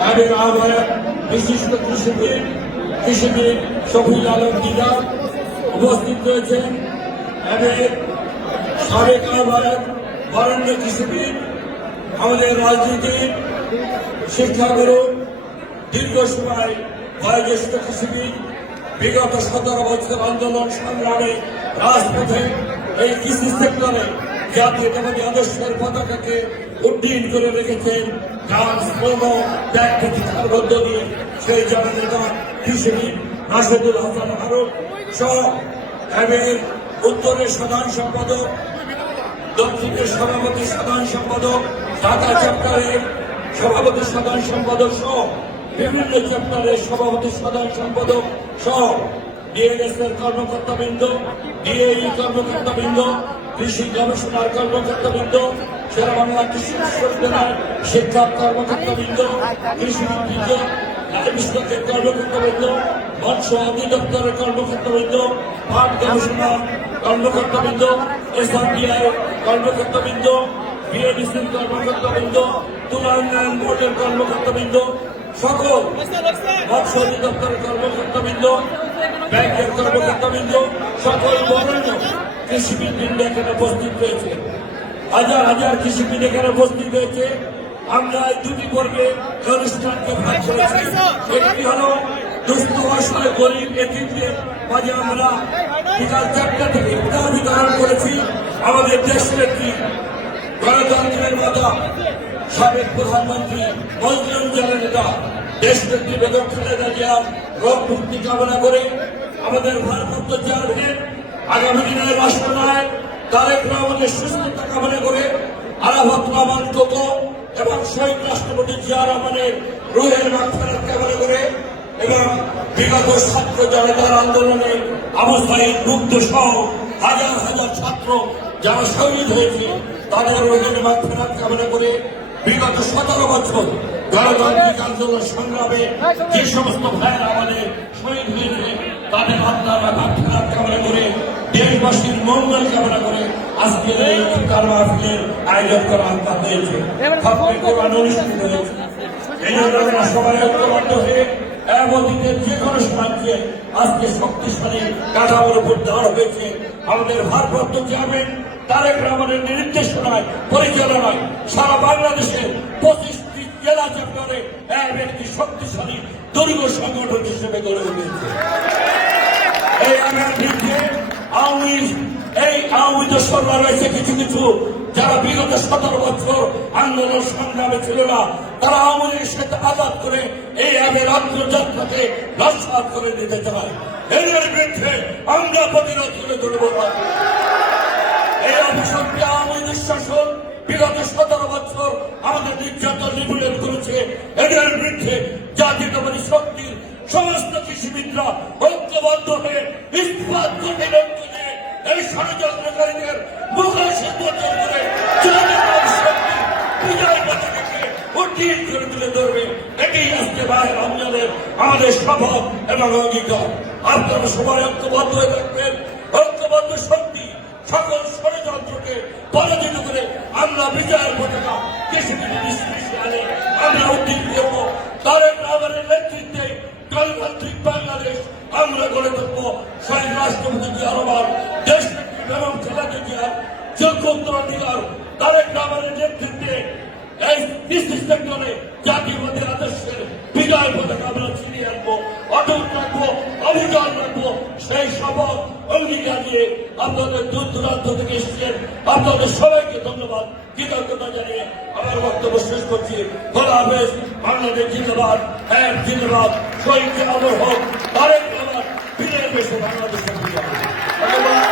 তাদের আহ্বায়ক বিশিষ্ট কৃষিবিদ কৃষিবিদ শফিল আলম দিদা উপস্থিত রয়েছেন এদের সাবেক আহ্বায়ক বরেণ্য কৃষিবিদ, আমাদের রাজনীতির শিক্ষাগুরু, দীর্ঘ সময় বয়োজ্যেষ্ঠ কৃষিবিদ, বিগত সতেরো বছর আন্দোলন সংগ্রামে রাজপথে এই কৃষি সেক্টরে জাতীয়তাবাদী আদর্শের পতাকাকে উড্ডীন করে রেখেছেন গান শ্রম ত্যাগ মধ্য দিয়ে সেই জননেতা কৃষিবিদ রাশেদুল হাসান ফারুক সহ উত্তরের সাধারণ সম্পাদক দক্ষিণের সভাপতি সাধারণ সম্পাদক, ঢাকা চ্যাপ্টারের সভাপতি সাধারণ সম্পাদক সহ বিভিন্ন চ্যাপ্টারের সভাপতি সাধারণ সম্পাদক সহ ডিএনএস এর কর্মকর্তাবৃন্দ ডিএই কর্মকর্তাবৃন্দ কৃষি গবেষণার কর্মকর্তাবৃন্দ, সেরা বাংলা কৃষি বিশ্ববিদ্যালয়ের শিক্ষা কর্মকর্তাবৃন্দ, কৃষি লাইভস্টকের কর্মকর্তাবৃন্দ, মৎস্য অধিদপ্তরের কর্মকর্তাবৃন্দ পাট গবেষণা কর্মকর্তাবৃন্দ এসআরডিআই কর্মকর্তাবৃন্দ বিএডিসির কর্মকর্তাবৃন্দ তুলা উন্নয়ন বোর্ডের কর্মকর্তাবৃন্দ, সকল মৎস্য অধিদপ্তরের কর্মকর্তাবৃন্দ, ব্যাংকের কর্মকর্তাবৃন্দ, সকল বরেণ্য কৃষিবিদ এখানে উপস্থিত রয়েছে হাজার হাজার কৃষিবিদ এখানে উপস্থিত হয়েছে। আমরা দুটি পর্বে অনুষ্ঠানকে ভাগ করেছি। একটি হলো দুস্থ অসহায় গরিব এতিমদের মাঝে আমরা বিকাল চারটা থেকে ইফতার বিতরণ করেছি। আমাদের দেশ নেত্রী, গণতন্ত্রের মাতা, সাবেক প্রধানমন্ত্রী, মজলুম জেলা নেতা, দেশ নেত্রী বেগম খালেদা জিয়ার রোগ মুক্তি কামনা করে আমাদের ভারপ্রাপ্ত চেয়ারম্যান আগামী দিনের রাষ্ট্রনায়ক তারেক রহমানের সুস্থতা কামনা করে আরাফাত রহমান কোকো এবং শহীদ রাষ্ট্রপতি জিয়া রহমানের রুহের মাগফিরাত কামনা করে এবং বিগত ছাত্র জনতার আন্দোলনে সাইদ মুগ্ধ সহ হাজার হাজার ছাত্র যারা শহীদ হয়েছে, তাদের রোগের মাগফিরাত কামনা করে বিগত সতেরো বছর গণতান্ত্রিক আন্দোলন সংগ্রামে যে সমস্ত ভাইয়েরা আমাদের শহীদ হয়েছে তাদের আত্মার মাগফিরাত কামনা করে দেশবাসীর মঙ্গল কামনা করে আজকের এই ইফতার মাহফিলের আয়োজন করা হয়েছে। খতমে কোরআন অনুষ্ঠিত হয়েছে। এই জন্য আমরা সবাই ঐক্যবদ্ধ হয়ে মধ্যে যে কোনো সমাজকে আজকে শক্তিশালী কাঠামোর উপর দেওয়া হয়েছে। আমাদের ভারপ্রাপ্ত চেয়ারম্যান তারেক রহমানের নির্দেশনায় পরিচালনায় সারা বাংলাদেশে পঁচিশটি জেলা চ্যাপ্টারে এক একটি শক্তিশালী দলীয় সংগঠন হিসেবে গড়ে উঠেছে। এই আমার আওয়ামী এই আওয়ামী দোসররা রয়েছে কিছু কিছু, যারা বিগত সতেরো বছর আন্দোলন সংগ্রামে ছিল না, তারা আওয়ামী লীগের সাথে আঘাত করে এই আমের আত্মযাত্রাকে নস্বাত করে দিতে চায়। এদের বিরুদ্ধে আমরা প্রতিরোধ করে তুলব সমস্ত কৃষিবিদরা ঐক্যবদ্ধ হয়ে, ইস্পাত অন্তরে এই ষড়যন্ত্রকারীদের মুখোশে বর্জন করে করে তুলে ধরবে। আমাদের এবং সবাই করে আমরা বিজয়ের পতাকা কৃষিবিধি বিশ্লেষণে আমরা উদ্দিন করব তারেক রহমানের নেতৃত্বে গণতান্ত্রিক বাংলাদেশ আমরা গড়ে তুলব শহীদ রাষ্ট্রপতি জিয়া রহমান, দেশ নেত্রী বেগম খালেদা জিয়ার যোগ্য উত্তরাধিকার তারেক রহমানের নেতৃত্বে এই কৃষি সেক্টরে জাতীয়বাদী আদর্শের বিজয় পতাকা আমরা ছিনিয়ে আনব, অটল রাখব, অভিযান রাখব, সেই শপথ অঙ্গীকার নিয়ে আপনাদের দূর দূরান্ত থেকে এসেছেন। আপনাদের সবাইকে ধন্যবাদ, কৃতজ্ঞতা জানিয়ে আমার বক্তব্য শেষ করছি। খোলা হাফেজ, বাংলাদেশ জিন্দাবাদ হ্যাঁ জিন্দাবাদ। শহীদ আমর হোক, তারেক রহমান বিজয় পেশে বাংলাদেশের বিজয় ধন্যবাদ